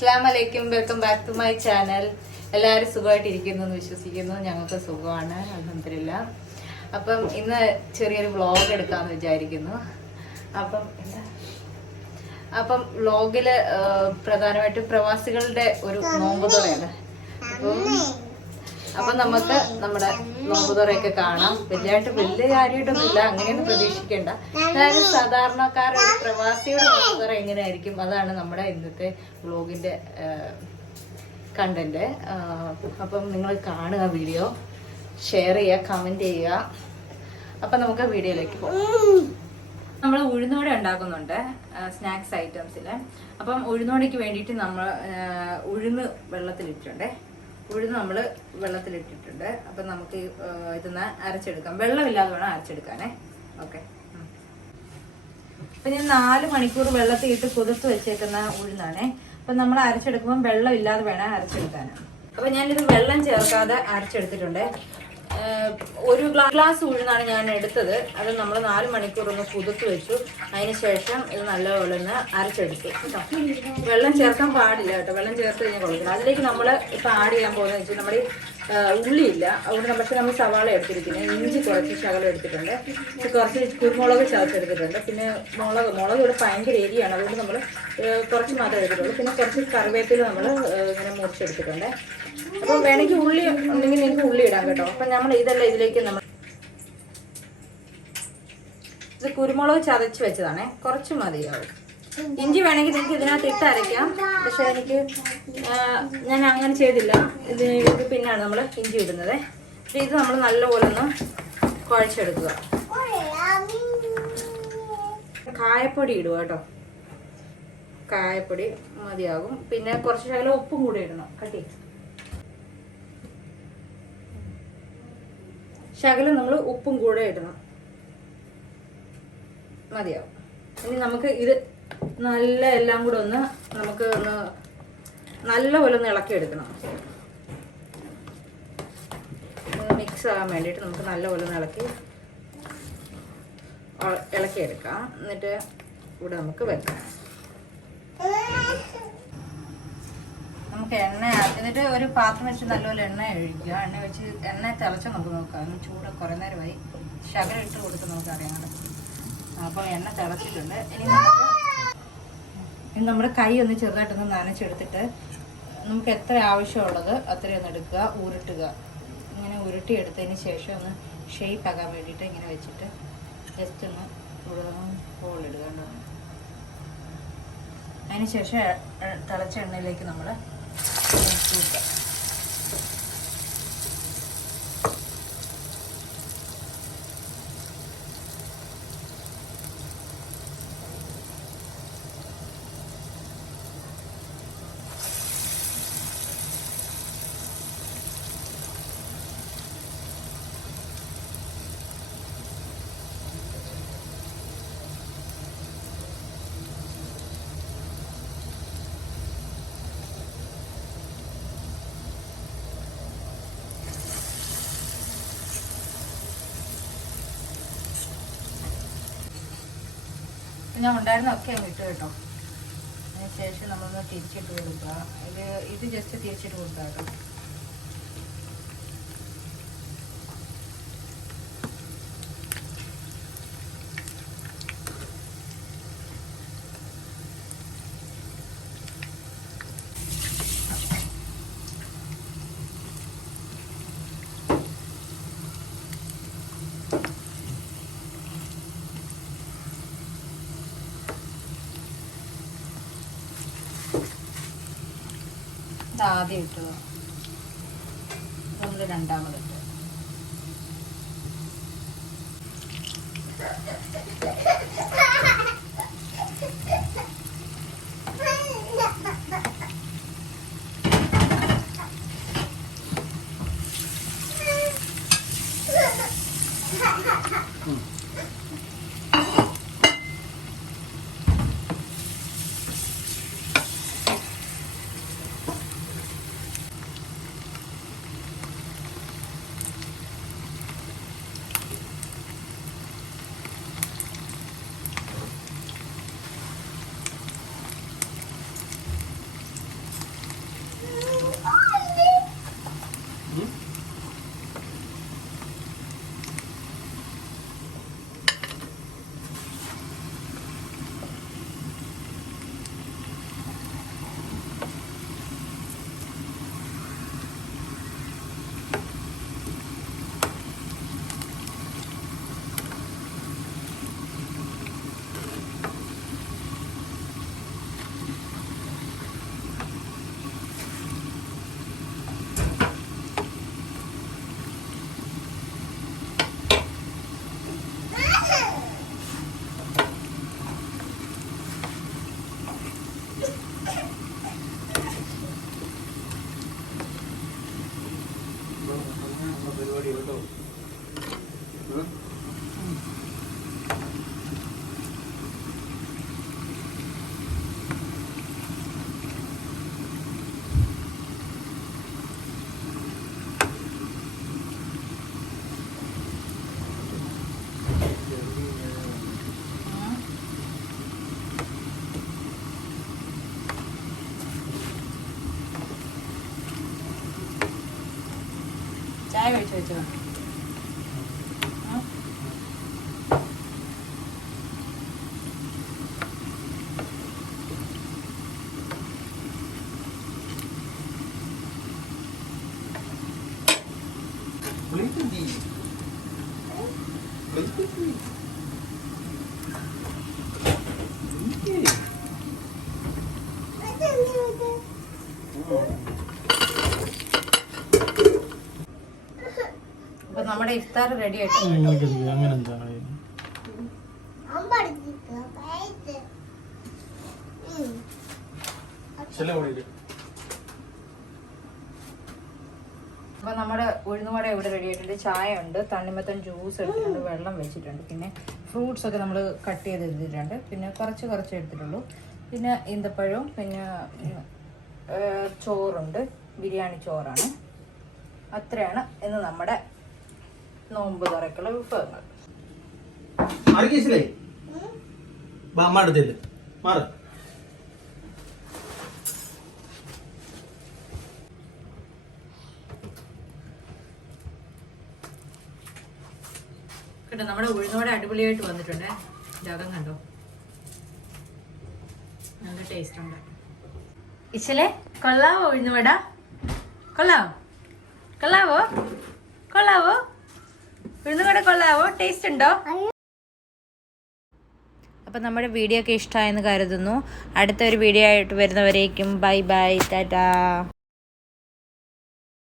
Assalamualaikum, welcome back to my channel. എല്ലാവരും സുഖമായിട്ടിരിക്കുന്നു എന്ന് വിശ്വസിക്കുന്നു. ഞങ്ങൾക്ക് സുഖമാണ്, അൽഹംദുലില്ലാ. അപ്പം ഇന്ന് ചെറിയൊരു വ്ളോഗ് എടുക്കാമെന്ന് വിചാരിക്കുന്നു. അപ്പം വ്ളോഗില് പ്രധാനമായിട്ടും പ്രവാസികളുടെ ഒരു നോമ്പ് തുറയാണ്. അപ്പം നമുക്ക് നമ്മുടെ നോമ്പ് തുറയൊക്കെ കാണാം. വലിയ കാര്യമായിട്ടൊന്നുമില്ല, അങ്ങനെയൊന്നും പ്രതീക്ഷിക്കേണ്ട. അതായത് സാധാരണക്കാരുടെ പ്രവാസിയുടെ നോമ്പ് തുറ എങ്ങനെയായിരിക്കും, അതാണ് നമ്മുടെ ഇന്നത്തെ വ്ളോഗിന്റെ കണ്ടന്റ്. അപ്പം നിങ്ങൾ കാണുക, വീഡിയോ ഷെയർ ചെയ്യുക, കമന്റ് ചെയ്യുക. അപ്പം നമുക്ക് വീഡിയോയിലേക്ക് പോകാം. നമ്മൾ ഉഴുന്നോടെ ഉണ്ടാക്കുന്നുണ്ട് സ്നാക്സ് ഐറ്റംസിൽ. അപ്പം ഉഴുന്നോടയ്ക്ക് വേണ്ടിയിട്ട് നമ്മൾ ഉഴുന്ന് വെള്ളത്തിലിട്ടിട്ടുണ്ട്. നമ്മൾ വെള്ളത്തിലിട്ടിട്ടുണ്ട്. അപ്പം നമുക്ക് ഇതൊന്ന് അരച്ചെടുക്കാം. വെള്ളമില്ലാതെ വേണം അരച്ചെടുക്കാനേ. ഓക്കെ. അപ്പം ഞാൻ 4 മണിക്കൂർ വെള്ളത്തിൽ ഇട്ട് കുതിർത്ത് വെച്ചേക്കുന്ന ഉഴുന്നാണേ. അപ്പം നമ്മൾ അരച്ചെടുക്കുമ്പോൾ വെള്ളം ഇല്ലാതെ വേണം അരച്ചെടുക്കാൻ. അപ്പം ഞാനിത് വെള്ളം ചേർക്കാതെ അരച്ചെടുത്തിട്ടുണ്ട്. 1 ഗ്ലാസ് ഉഴുന്നാണ് ഞാൻ എടുത്തത്. അത് നമ്മൾ 4 മണിക്കൂർ ഒന്ന് കുതിർത്ത് വെച്ചു. അതിന് ശേഷം ഇത് നല്ലപോലെ ഒന്ന് അരച്ചെടുത്തു കേട്ടോ. വെള്ളം ചേർക്കാൻ പാടില്ല കേട്ടോ. വെള്ളം ചേർത്ത് കഴിഞ്ഞാൽ കുഴപ്പമില്ല. അതിലേക്ക് നമ്മൾ ഇപ്പം ആഡ് ചെയ്യാൻ പോകുന്നത് വെച്ചാൽ നമ്മുടെ ഉള്ളിയില്ല. അതുകൊണ്ട് നമ്മൾ സവാള എടുത്തിരിക്കുന്നത്, ഇഞ്ചി കുറച്ച് ശകലം എടുത്തിട്ടുണ്ട്, കുറച്ച് കുരുമുളക് ചതച്ചെടുത്തിട്ടുണ്ട്. പിന്നെ മുളക് ഇവിടെ ഭയങ്കര എരിയാണ്, അതുകൊണ്ട് നമ്മൾ കുറച്ച് മാത്രമേ എടുത്തിട്ടുള്ളൂ. പിന്നെ കുറച്ച് കറിവേപ്പില നമ്മൾ ഇങ്ങനെ മുറിച്ചെടുത്തിട്ടുണ്ട്. അപ്പം വേണമെങ്കിൽ ഉള്ളി ഉണ്ടെങ്കിൽ നിങ്ങൾക്ക് ഉള്ളി ഇടാം കേട്ടോ. അപ്പം നമ്മൾ ഇതെല്ലാം ഇതിലേക്ക് ഇത് കുരുമുളക് ചതച്ച് വെച്ചതാണേ, കുറച്ച് മതിയാവും. ഇഞ്ചി വേണമെങ്കിൽ നിങ്ങൾക്ക് ഇതിനകത്ത് ഇട്ട് അരയ്ക്കാം, പക്ഷെ ഞാൻ അങ്ങനെ ചെയ്തില്ല. ഇത് പിന്നാണ് നമ്മൾ ഇഞ്ചി ഇടുന്നത്. ഇത് നമ്മൾ നല്ലപോലെ ഒന്ന് കുഴച്ചെടുക്കുക. കായപ്പൊടി ഇടുക കേട്ടോ, കായപ്പൊടി മതിയാകും. പിന്നെ കുറച്ച് ശകലം ഉപ്പും കൂടി ഇടണം. ശകലം നമ്മൾ ഉപ്പും കൂടെ ഇടണം, മതിയാവും. ഇനി നമുക്ക് ഇത് നല്ല എല്ലാം കൂടെ നമുക്ക് നല്ലപോലെ ഒന്ന് ഇളക്കിയെടുക്കണം. മിക്സ് ആകാൻ വേണ്ടിയിട്ട് നമുക്ക് നല്ലപോലെ ഒന്ന് ഇളക്കിയെടുക്കാം. എന്നിട്ട് ഇവിടെ നമുക്ക് വെക്കാം. നമുക്ക് എന്നിട്ട് ഒരു പാത്രം വെച്ച് നല്ലപോലെ എണ്ണ ഒഴിക്കുക. എണ്ണ തിളച്ചാൽ നമുക്ക് നോക്കാം. ചൂട് കുറേ നേരമായി. ശകലം ഇട്ട് കൊടുത്ത് നമുക്ക് അറിയാം. അപ്പോൾ എണ്ണ തിളച്ചിട്ടുണ്ട്. ഇനി നമ്മുടെ കൈ ഒന്ന് ചെറുതായിട്ടൊന്ന് നനച്ചെടുത്തിട്ട് നമുക്ക് എത്ര ആവശ്യമുള്ളത് അത്രയൊന്ന് എടുക്കുക, ഉരുട്ടുക. ഇങ്ങനെ ഉരുട്ടിയെടുത്തതിന് ശേഷം ഒന്ന് ഷേപ്പ് ആക്കാൻ വേണ്ടിയിട്ട് ഇങ്ങനെ വെച്ചിട്ട് ജസ്റ്റ് ഒന്ന് ഹോളിടുക. അതിന് ശേഷം തിളച്ച എണ്ണയിലേക്ക് നമ്മൾ കൂട്ടുക. ഞാൻ ഉണ്ടായിരുന്നൊക്കെ ഇട്ട് കേട്ടോ. അതിന് ശേഷം നമ്മളൊന്ന് തിരിച്ചിട്ട് കൊടുക്കുക. ഇത് ജസ്റ്റ് തിരിച്ചിട്ട് കൊടുക്കുക കേട്ടോ. ആദ്യം ഇട്ടത് നമ്മൾ രണ്ടാമതിട്ട്. ചായ ഒഴിച്ച് വെച്ചത്. അപ്പൊ നമ്മുടെ ഇഫ്താർ റെഡി ആയിട്ടുണ്ട്. അപ്പൊ നമ്മുടെ ഉഴുന്നുവട ഇവിടെ റെഡി ആയിട്ടുണ്ട്. ചായ ഉണ്ട്, തണ്ണിമത്തൻ ജ്യൂസ് എടുത്തിട്ടുണ്ട്, വെള്ളം വെച്ചിട്ടുണ്ട്, പിന്നെ ഫ്രൂട്ട്സ് ഒക്കെ നമ്മൾ കട്ട് ചെയ്ത് എടുത്തിട്ടുണ്ട്, പിന്നെ കുറച്ച് എടുത്തിട്ടുള്ളൂ, പിന്നെ ഈന്തപ്പഴവും, പിന്നെ ചോറുണ്ട്, ബിരിയാണി ചോറാണ്. അത്രയാണ് ഇന്ന് നമ്മുടെ നോമ്പ് തുറക്കുള്ള വിഭവങ്ങൾ. കേട്ടോ, നമ്മുടെ ഉഴുന്നോടെ അടിപൊളിയായിട്ട് വന്നിട്ടുണ്ട്. ഇതകം കണ്ടോ, നല്ല ടേസ്റ്റ് ഉണ്ട്. ഇച്ചലെ കൊള്ളാവോ ഉഴുന്നുവട? കൊള്ളാവോ ഉഴുന്നുവട? കൊള്ളാവോ? ടേസ്റ്റ് ഉണ്ടോ? അപ്പം നമ്മുടെ വീഡിയോ ഒക്കെ ഇഷ്ടമായെന്ന് കരുതുന്നു. അടുത്തൊരു വീഡിയോ ആയിട്ട് വരുന്നവരേക്കും ബൈ ബൈ, ടാറ്റാ.